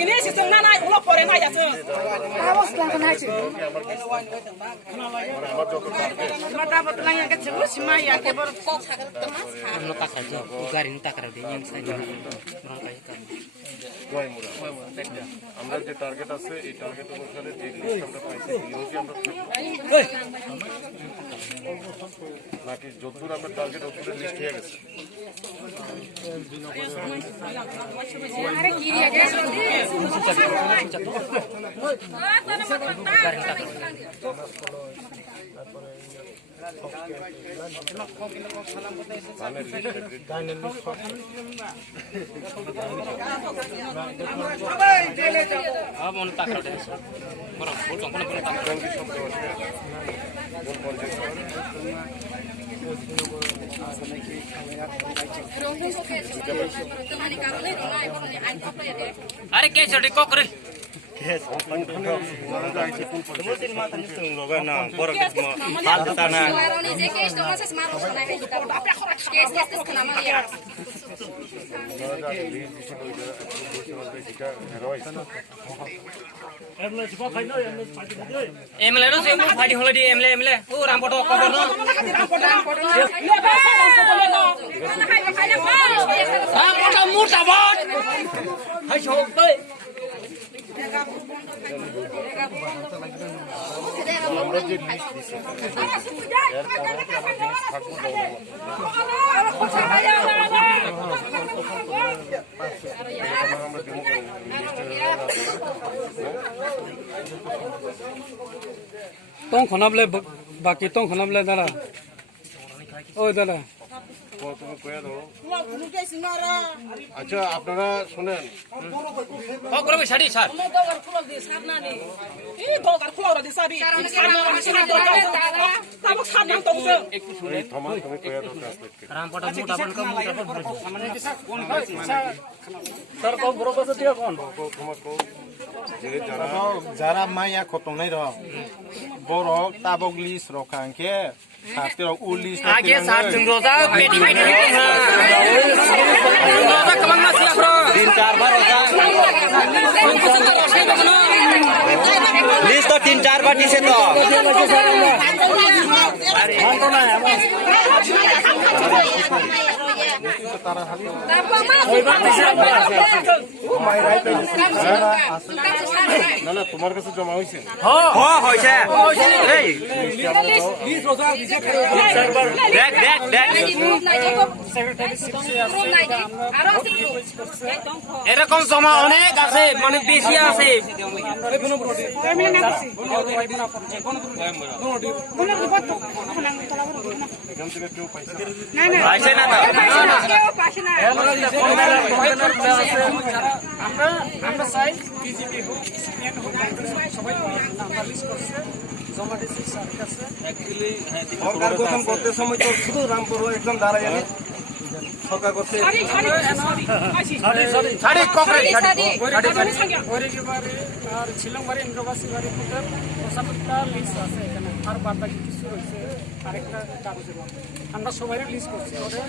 Ini sistem nana ulah pore na ya se. Harus langsung aja. Mata betulan yang kecil semua ya ke baru kok tak saja, ugarin tak ada yang saja orang kaya kan. আমরা যে target আছে এই target অনুসারে যে list আমরা পাইছি Yuji আমরা নাকি যতদূর আমরা টার্গেট অতদূর লিস্ট হয়ে গেছে अरे क्या छोटे कोकरे एमले नो से फाटी होले दी एमले ओ रामपटो कबर नो रामपटो मोटा बट हाय छोटे আমরা যে লিস্ট দিছি এরপর আমরা জিনিস থাকবো আমরা demo tông khẩn ấp lên baki tông khẩn ấp lên đó là ôi đó là তুমি কইয়া দাও আচ্ছা আপনারা শুনেন कोकरे में छड़ी सर এই থমাস তুমি কইয়া দাও ট্রান্সলেট করে रामपटो मोटा बन का मोटा पर sir kau berapa setia kon তোমাকে যে যারা যারা মাইয়া খতংনাই রক বরক তাবক লিস রকাংকে সাথে রক উলিস आगे साथ तुम रोजा पेटी पेटी रोजा कमंग ना सिया ब्रो 3-4 बार होता लिस्ट तो 3-4 बार दिसे तो না না তোমার কাছে জমা হইছে হইছে এই দেখ এরকম জমা অনেক আছে মানে বেশি আছে এখান থেকে কেউ পাইছে পাইছে না আমরা চাই বিজেপি হোক সিপিএম হোক সবাই নাম্বার লিস্ট করছে জমা দিয়েছে স্যারের কাছে সরকার গঠন করতে সময় তো শুধু রামপুর একদম দাঁড়ায় জানি সরকার করতে ছাড়ি কোকরে ছাড়ি ওইবারে আর ছিলংবাড়ি ইন্দ্রবাসী বাড়ি কোকরে 75টা লিস্ট আছে এখানে আর বাদ বাকি কিছু রয়েছে আরেকটা কাগজের মধ্যে আমরা সবাই লিস্ট করছি ওরে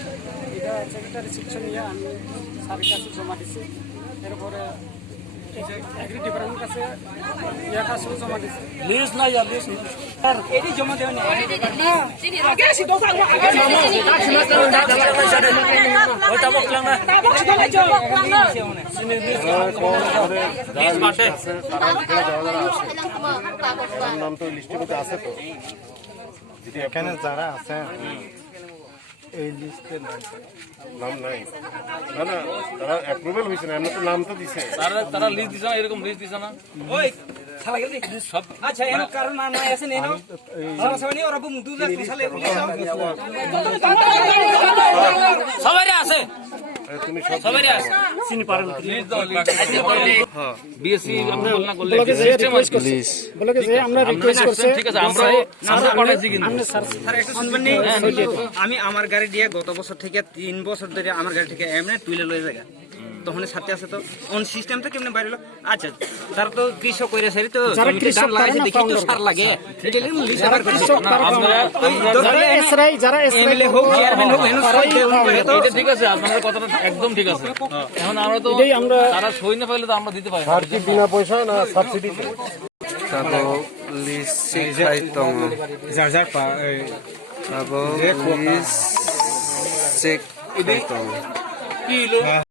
এটা সেক্রেটারি রিসিপশন নিয়ে আমি স্যারের কাছে জমা দিচ্ছি এরপরে এগ্রি ডিপার্টমেন্ট কাছে ইয়া কাছে জমা দিচ্ছি লিস্ট নাই আর লিস্ট স্যার এডি জমা দেন আগে সি দোসা আগে ওই তাবক লাং না লিস্ট মাঠে নাম তো লিস্টের মধ্যে আছে তো যদি এখানে যারা আছে এই লিস্টে নাম নাই না না তারা অ্যাপ্রুভাল হয়েছে না এমনি তো নাম তো দিছে তারা লিস্ট দিছ না এরকম লিস্ট দিছ না ওই ছালা গেল সব আচ্ছা এর কারণ না আছে নেনো সবাই ওরা বুমদু যা ছালে সবাই আছে তুমি সব চিনি পারেন বিএসসি আপনি বলনা করলে বলে যে রিকোয়েস্ট করছে বলে যে আমরা রিকোয়েস্ট করছে ঠিক আছে আমরা পাঠাইছি কিন্তু আমরা স্যার স্যার একটু শুনবেন নি আমি আমার গাড়ি দিয়ে গত বছর থেকে 3 বছর ধরে আমার গাড়ি থেকে এমনি তুলে লয়ে যায় তখন সাথে আছে তো অন সিস্টেম থেকে কেমনে বাইরে আচ্ছা তার তো কৃষক কইরা সারি তো যারা কৃষক লাগাইছে দেখি তো সার লাগে এটা লিস্ট আবার কৃষক যারা এসরাই এমএলএ হোক চেয়ারম্যান হোক এনো সই দেউন করে তো এটা ঠিক আছে আপনাদের কথাটা একদম ঠিক আছে এখন আমরা তো এটাই আমরা তারা সই না পাইলে তো আমরা দিতে পারি না আর কি বিনা পয়সা না সাবসিডিতে Tabo lisi kaitong. Tabo lisi kaitong.